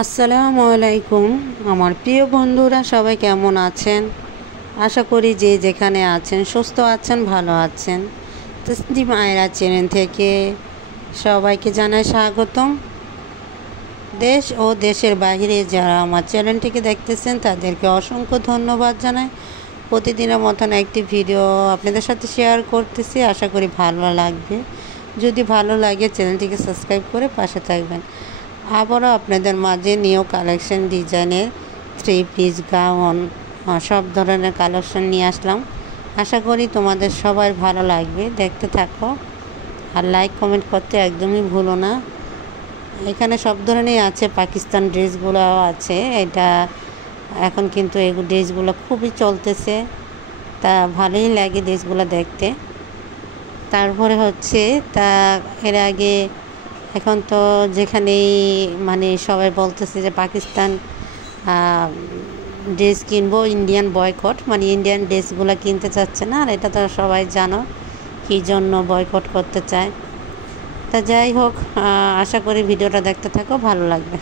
আসসালামু আলাইকুম আমার প্রিয় বন্ধুরা, সবাই কেমন আছেন? আশা করি যে যেখানে আছেন সুস্থ আছেন, ভালো আছেন। তসনিম আয়রা চ্যানেল থেকে সবাইকে জানাই স্বাগতম। দেশ ও দেশের বাইরে যারা আমার চ্যানেলটিকে দেখতেছেন তাদেরকে অসংখ্য ধন্যবাদ জানাই। প্রতিদিনের মতন একটি ভিডিও আপনাদের সাথে শেয়ার করতেছি, আশা করি ভালো লাগবে। যদি ভালো লাগে চ্যানেলটিকে সাবস্ক্রাইব করে পাশে থাকবেন। আবারও আপনাদের মাঝে নিউ কালেকশন ডিজাইনের থ্রি পিস গাউন সব ধরনের কালেকশন নিয়ে আসলাম। আশা করি তোমাদের সবাই ভালো লাগবে, দেখতে থাকো আর লাইক কমেন্ট করতে একদমই ভুলো না। এখানে সব ধরনেরই আছে, পাকিস্তান ড্রেসগুলোও আছে। এটা এখন কিন্তু এই ড্রেসগুলো খুবই চলতেছে, তা ভালোই লাগে ড্রেসগুলো দেখতে। তারপরে তা এর আগে এখন তো যেখানেই মানে সবাই বলতেছে যে পাকিস্তান ড্রেস কিনবো, ইন্ডিয়ান বয়কট, মানে ইন্ডিয়ান ড্রেসগুলো কিনতে চাচ্ছে না। আর এটা তো সবাই জানো কী জন্য বয়কট করতে চায়। তা যাই হোক, আশা করি ভিডিওটা দেখতে থাকো, ভালো লাগবে।